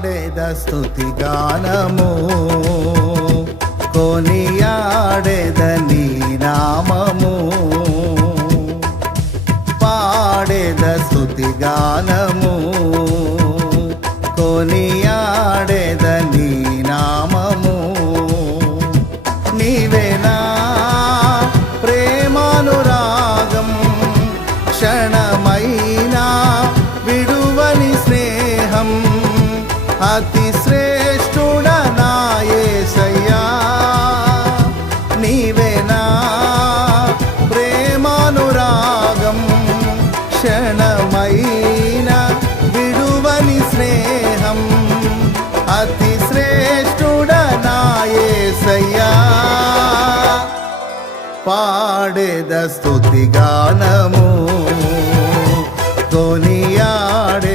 పాడేద స్తుతి గానము కొనియాడేద నీ నామము పాడేద స్తుతి గానము కొనియాడేద నీ నామము నీవేనా ప్రేమానురాగం క్షణమైనా విడువని స్నేహం అతి శ్రేష్ఠుడనా యేసయ్యా నీవేనా ప్రేమానురాగం క్షణమైనా విడువని స్నేహం అతి శ్రేష్ఠుడనా యేసయ్యా పాడేద స్తుతి గానము కొనియాడే